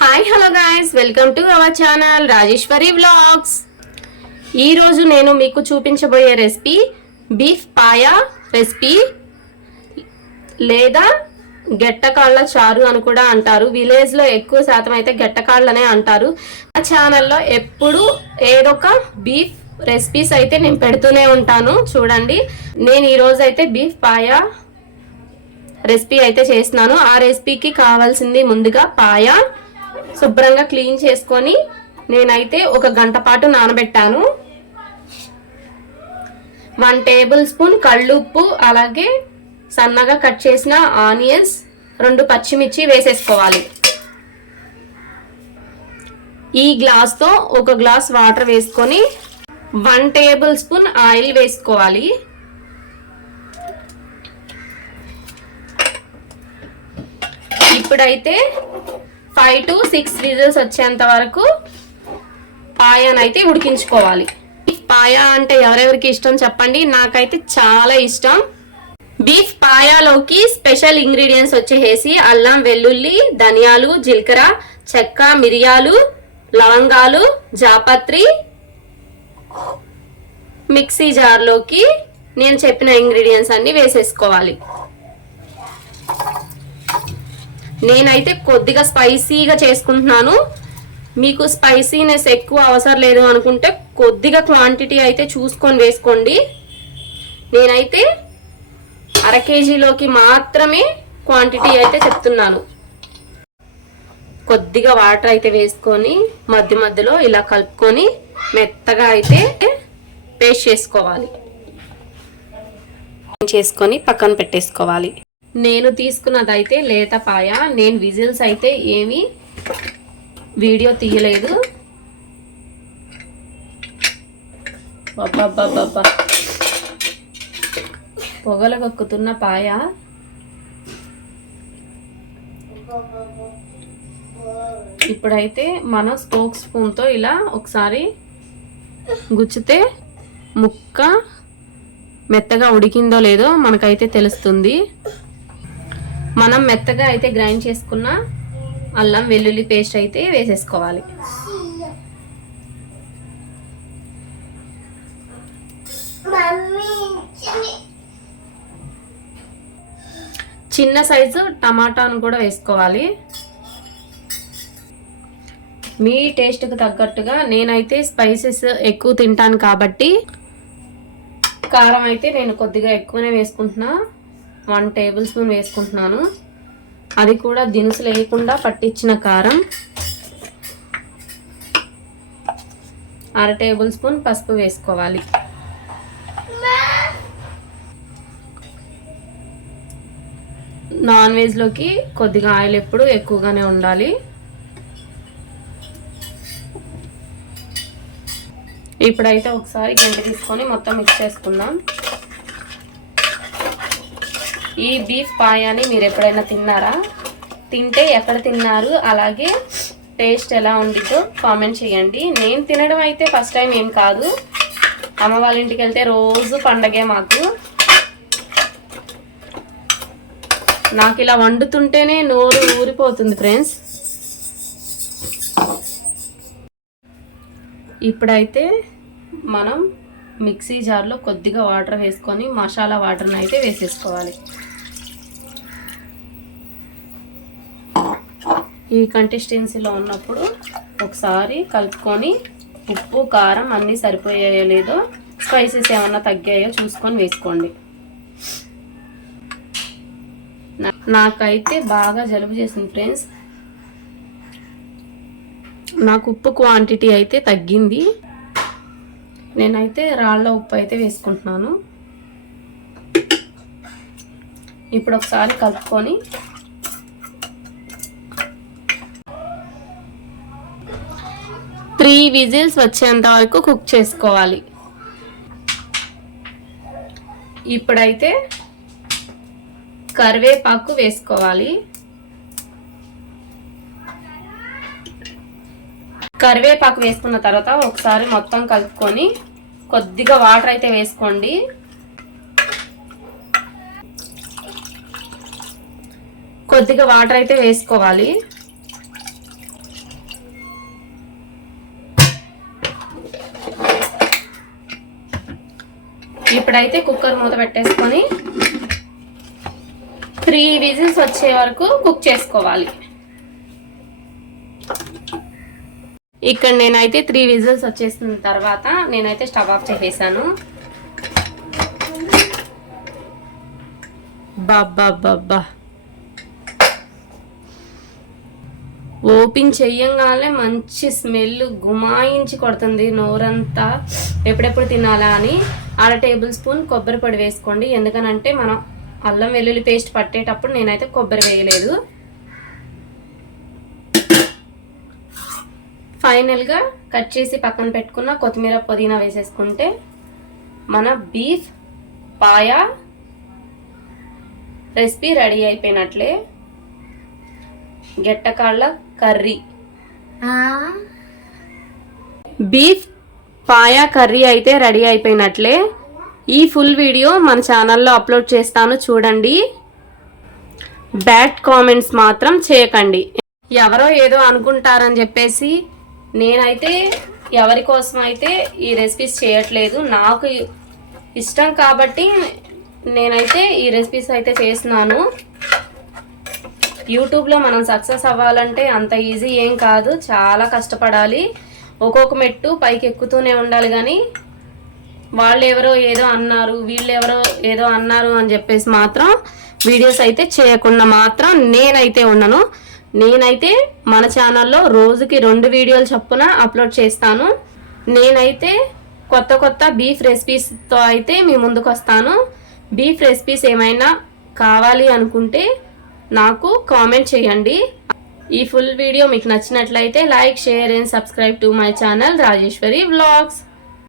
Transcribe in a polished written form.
Hi hello guys, welcome to our channel Rajeshwari vlogs. ఈరోజు నేను మీకు చూపించబోయే రెసిపీ బీఫ్ పాయా రెసిపీ లేదా గెట్టకాళ్ళ చారు అని కూడా అంటారు. విలేజ్లో ఎక్కువ శాతం అయితే గెట్టకాళ్ళనే అంటారు. ఆ ఛానల్లో ఎప్పుడు ఏదొక బీఫ్ రెసిపీస్ అయితే నేను పెడుతూనే ఉంటాను. చూడండి, నేను ఈరోజు అయితే బీఫ్ పాయా రెసిపీ అయితే చేస్తున్నాను. ఆ రెసిపీకి కావాల్సింది ముందుగా పాయా శుభ్రంగా క్లీన్ చేసుకొని నేనైతే 1 గంట పాటు నానబెట్టాను. 1 టేబుల్ స్పూన్ కళ్ళుప్పు, అలాగే సన్నగా కట్ చేసిన ఆనియన్స్, 2 పచ్చిమిర్చి వేసేసుకోవాలి. ఈ గ్లాస్తో 1 గ్లాస్ వాటర్ వేసుకొని 1 టేబుల్ స్పూన్ ఆయిల్ వేసుకోవాలి. ఇప్పుడైతే 5 to 6 విజిల్స్ వచ్చేంత వరకు పాయానైతే ఉడికించుకోవాలి. పాయా అంటే ఎవరెవరికి ఇష్టం చెప్పండి, నాకైతే చాలా ఇష్టం. బీఫ్ పాయాలోకి స్పెషల్ ఇంగ్రీడియంట్స్ వచ్చేసి అల్లం, వెల్లుల్లి, ధనియాలు, జీలకర్ర, చెక్క, మిరియాలు, లవంగాలు, జాపత్రి. మిక్సీ జార్లోకి నేను చెప్పిన ఇంగ్రీడియంట్స్ అన్ని వేసేసుకోవాలి. నేనైతే కొద్దిగా స్పైసీగా చేసుకుంటున్నాను. మీకు స్పైసీనెస్ ఎక్కువ అవసరం లేదు అనుకుంటే కొద్దిగా క్వాంటిటీ అయితే చూసుకొని వేసుకోండి. నేనైతే 1/2 కేజీలోకి మాత్రమే క్వాంటిటీ అయితే చెప్తున్నాను. కొద్దిగా వాటర్ అయితే వేసుకొని మధ్య మధ్యలో ఇలా కలుపుకొని మెత్తగా అయితే పేస్ట్ చేసుకొని పక్కన పెట్టేసుకోవాలి. నేను తీసుకున్నదైతే లేత పాయ. నేను విజిల్స్ అయితే ఏమీ వీడియో తీయలేదు. బాబా పొగలు కక్కుతున్న పాయ. ఇప్పుడైతే మనం స్పోక్ స్పూన్తో ఇలా ఒకసారి గుచ్చితే ముక్క మెత్తగా ఉడికిందో లేదో మనకైతే తెలుస్తుంది. మనం మెత్తగా అయితే గ్రైండ్ చేసుకున్న అల్లం వెల్లుల్లి పేస్ట్ అయితే వేసేసుకోవాలి. చిన్న సైజు టమాటాను కూడా వేసుకోవాలి. మీ టేస్ట్కి తగ్గట్టుగా. నేనైతే స్పైసెస్ ఎక్కువ తింటాను కాబట్టి కారం అయితే నేను కొద్దిగా ఎక్కువనే వేసుకుంటున్నా. 1 టేబుల్ స్పూన్ వేసుకుంటున్నాను. అది కూడా దినుసులు వేయకుండా పట్టించిన కారం. 1/2 టేబుల్ స్పూన్ పసుపు వేసుకోవాలి. నాన్ వెజ్లోకి కొద్దిగా ఆయిల్ ఎప్పుడు ఎక్కువగానే ఉండాలి. ఇప్పుడైతే ఒకసారి గంట తీసుకొని మొత్తం మిక్స్ చేసుకుందాం. ఈ బీఫ్ పాయాని మీరు ఎప్పుడైనా తిన్నారా? తింటే ఎక్కడ తిన్నారు, అలాగే టేస్ట్ ఎలా ఉండిద్దో కామెంట్ చేయండి. నేను తినడం అయితే ఫస్ట్ టైం ఏం కాదు. అమ్మ వాళ్ళ ఇంటికి వెళ్తే రోజు పండగే మాకు. నాకు ఇలా వండుతుంటేనే నోరు ఊరిపోతుంది ఫ్రెండ్స్. ఇప్పుడైతే మనం మిక్సీ జార్లో కొద్దిగా వాటర్ వేసుకొని మసాలా వాటర్ని అయితే వేసేసుకోవాలి. ఈ కన్సిస్టెన్సీలో ఉన్నప్పుడు ఒకసారి కలుపుకొని ఉప్పు, కారం అన్నీ సరిపోయాయో లేదో, స్పైసెస్ ఏమన్నా తగ్గాయో చూసుకొని వేసుకోండి. నాకైతే బాగా జలుబు చేసింది ఫ్రెండ్స్. నాకు ఉప్పు క్వాంటిటీ అయితే తగ్గింది. నేనైతే రాళ్ళ ఉప్పు అయితే వేసుకుంటున్నాను. ఇప్పుడు ఒకసారి కలుపుకొని 3 విజిల్స్ వచ్చేంత వరకు కుక్ చేసుకోవాలి. ఇప్పుడైతే కరివేపాకు వేసుకోవాలి. కరివేపాకు వేసుకున్న తర్వాత ఒకసారి మొత్తం కలుపుకొని కొద్దిగా వాటర్ అయితే వేసుకోండి. కొద్దిగా వాటర్ అయితే వేసుకోవాలి. ఇక్కడైతే కుక్కర్ మూత పెట్టేసుకొని 3 విజిల్స్ వచ్చే వరకు కుక్ చేసుకోవాలి. ఇక్కడ నేనైతే 3 విజిల్స్ వచ్చేసిన తర్వాత నేనైతే స్టవ్ ఆఫ్ చేసేసాను. బాబ్బా ఓపెన్ చెయ్యంగానే మంచి స్మెల్ గుమాయించి కొడుతుంది నోరంతా. ఎప్పుడెప్పుడు తినాలా అని. 1/2 టేబుల్ స్పూన్ కొబ్బరి పొడి వేసుకోండి. ఎందుకనంటే మనం అల్లం వెల్లుల్లి పేస్ట్ పట్టేటప్పుడు నేనైతే కొబ్బరి వేయలేదు. ఫైనల్గా కట్ చేసి పక్కన పెట్టుకున్న కొత్తిమీర పుదీనా వేసేసుకుంటే మన బీఫ్ పాయా రెసిపీ రెడీ అయిపోయినట్లే. గెట్టకాళ్ళ కర్రీ, బీఫ్ పాయా కర్రీ అయితే రెడీ అయిపోయినట్లే. ఈ ఫుల్ వీడియో మన ఛానల్లో అప్లోడ్ చేస్తాను చూడండి. బ్యాడ్ కామెంట్స్ మాత్రం చేయకండి. ఎవరో ఏదో అనుకుంటారని చెప్పేసి నేనైతే ఎవరి కోసం అయితే ఈ రెసిపీస్ చేయట్లేదు. నాకు ఇష్టం కాబట్టి నేనైతే ఈ రెసిపీస్ అయితే చేస్తున్నాను. యూట్యూబ్లో మనం సక్సెస్ అవ్వాలంటే అంత ఈజీ ఏం కాదు, చాలా కష్టపడాలి. ఒక్కొక్క మెట్టు పైకి ఎక్కుతూనే ఉండాలి. కానీ వాళ్ళు ఎవరో ఏదో అన్నారు, వీళ్ళు ఎవరో ఏదో అన్నారు అని చెప్పేసి మాత్రం వీడియోస్ అయితే చేయకుండా మాత్రం నేనైతే ఉండను. నేనైతే మన ఛానల్లో రోజుకి 2 వీడియోలు చొప్పున అప్లోడ్ చేస్తాను. నేనైతే కొత్త బీఫ్ రెసిపీస్తో అయితే మీ ముందుకు వస్తాను. బీఫ్ రెసిపీస్ ఏమైనా కావాలి అనుకుంటే నాకు కామెంట్ చేయండి. ఈ ఫుల్ వీడియో మీకు నచ్చినట్లయితే like, share and subscribe to my channel Rajeshwari vlogs.